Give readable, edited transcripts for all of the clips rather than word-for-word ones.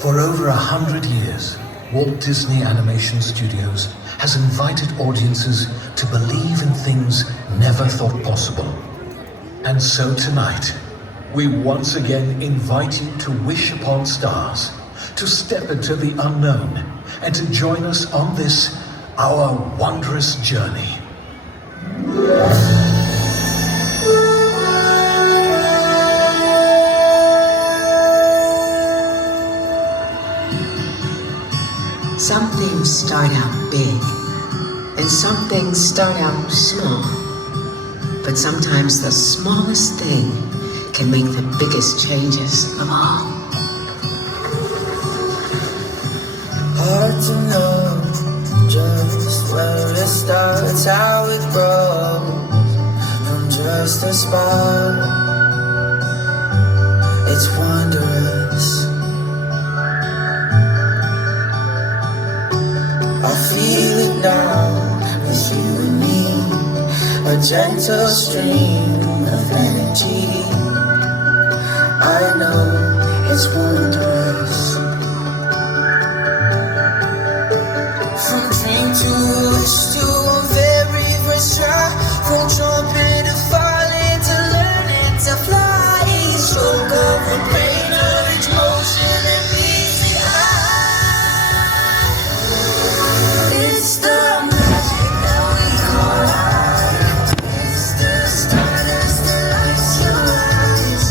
For over 100 years, Walt Disney Animation Studios has invited audiences to believe in things never thought possible. And so tonight, we once again invite you to wish upon stars, to step into the unknown, and to join us on this, our wondrous journey. Some things start out big, and some things start out small. But sometimes the smallest thing can make the biggest changes of all. Hard to know just where it starts, how it grows from just a spark. It's wondrous. I feel it now with you and me, a gentle stream of energy. I know it's wondrous. From dream to wish to a very first try, from jumping to falling to learning to fly. Stroke of a pain of each motion and meets the eye. It's the magic that we call life. It's the stardust that lights your eyes.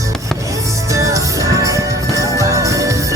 It's the flight, the wonder.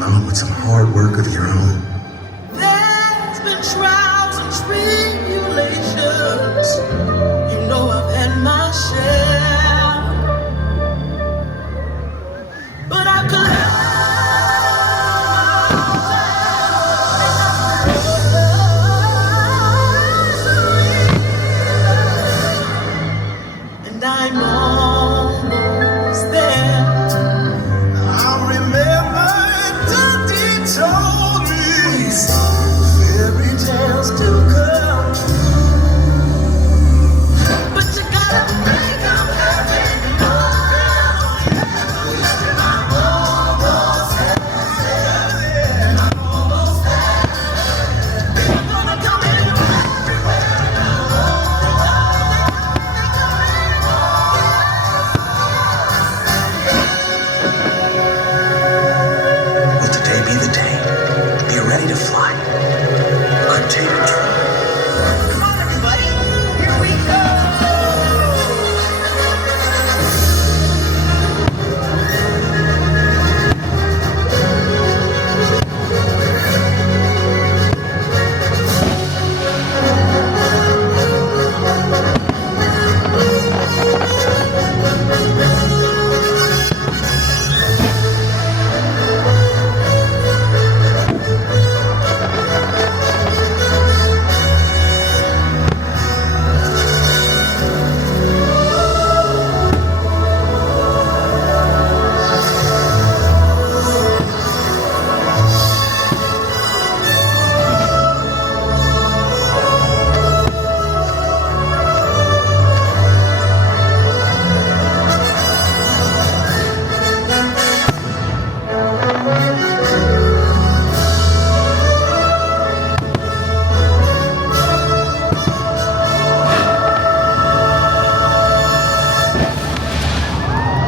come out with some hard work of your own. There's been trials and tribulations. You know I've had my share. But I could and I'm almost there. I remember Daddy told me fairy tales do come true, but you gotta make them happen. I'm almost there. I'm almost there. People gonna come in everywhere now. Will today be the day? Be ready to fly. Could take a trip. Come on, everybody. Here we go.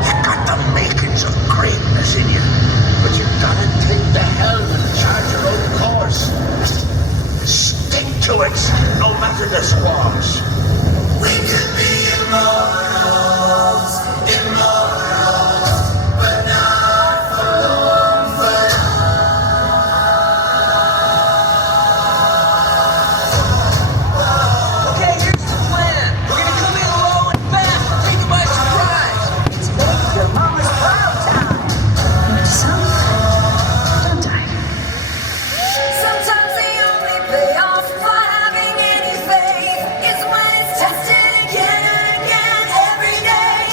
You got the makings of greatness in you, but you gotta take the helm and charge your own course. Stick to it, no matter the squalls. We could be immortals, immortals, but not for long, for long. Okay, here's the plan. We're gonna come in low and fast and take you by surprise. It's make your mama's proud time. And some don't die. Sometimes the only payoff for having any faith is when it's tested again and again every day.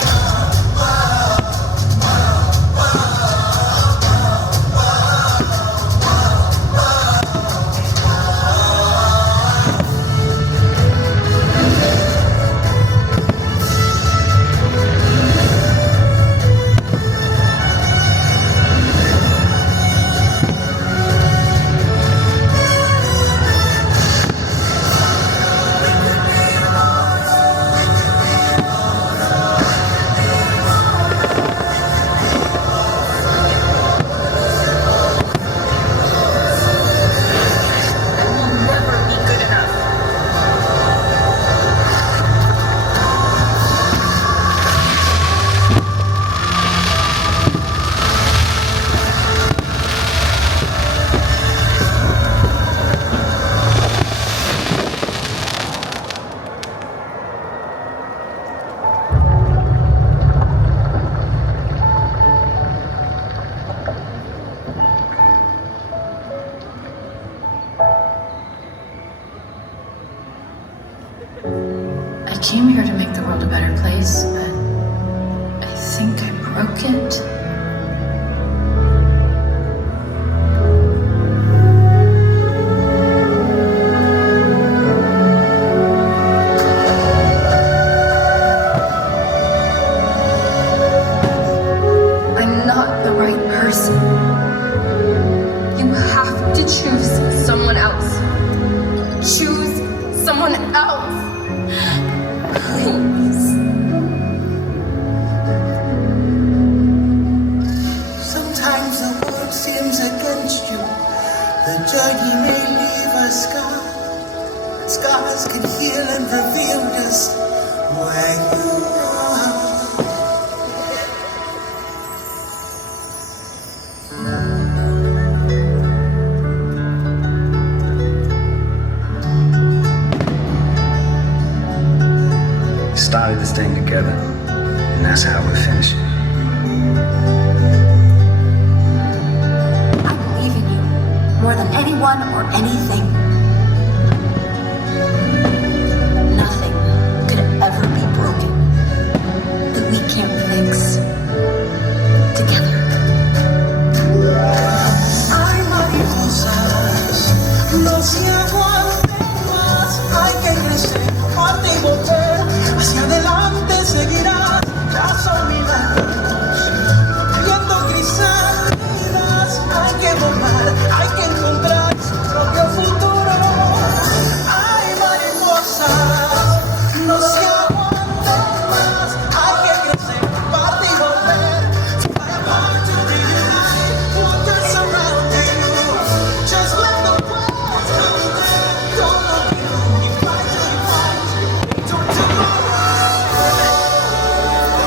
We'll never be good enough. I came here to make the world a better place, but I think I broke it. I'm not the right person. You have to choose someone else. Choose someone else. Please. Sometimes the world seems against you. The journey may leave a scar. Scars can heal and reveal just where you are. together. And that's how we finish it. I believe in you more than anyone or anything. Nothing could ever be broken that we can't fix together. Hay mariposas, no se aguanten más, hay que crecer, parte y volver, hacia adelante seguirás, ya son milagros, viendo crisálida, hay que volar, hay que encontrar su propio futuro. Hay mariposas, no se aguanten más, hay que crecer, parte y volver, fly apart to reunite, wonders around you. Just let the words come down, don't look behind, you fly till you find, toward tomorrow.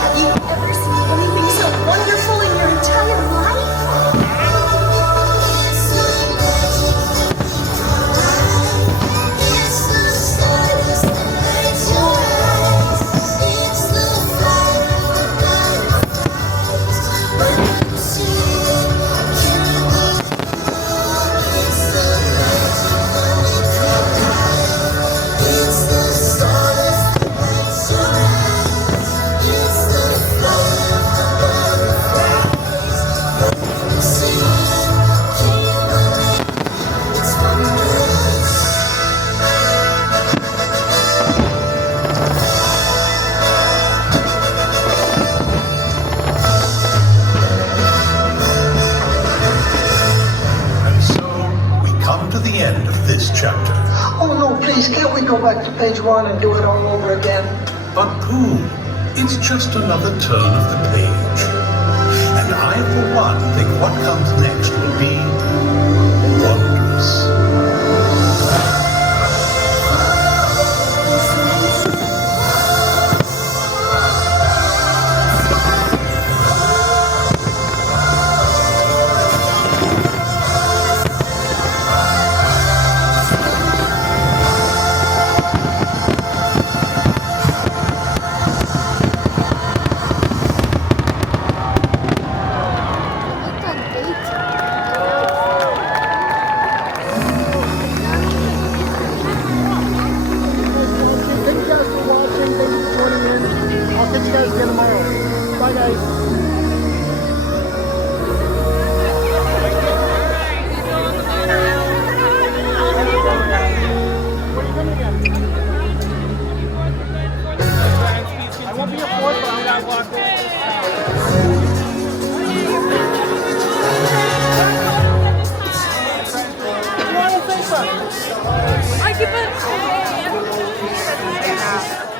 Have you ever seen anything so wonderful in your entire life? It's the magic it's the stardust that lights your eyes. It's the fire of the butterflies. When you see it, can't look it's the magic of its light. It's the stardust that lights your eyes. It's the fire of the butterflies. When you see it, can't believe it's wondrous. And so we come to the end of this chapter. Oh no, please, can't we go back to page 1 and do it all over again? But Pooh, it's just another turn of the page. And I, for one, think what comes next will be wondrous. Thank you guys for watching. Thank you for joining in. I'll catch you guys again tomorrow. Bye, guys. I won't be a fourth, but I'm not walking. You want to say something? I keep it.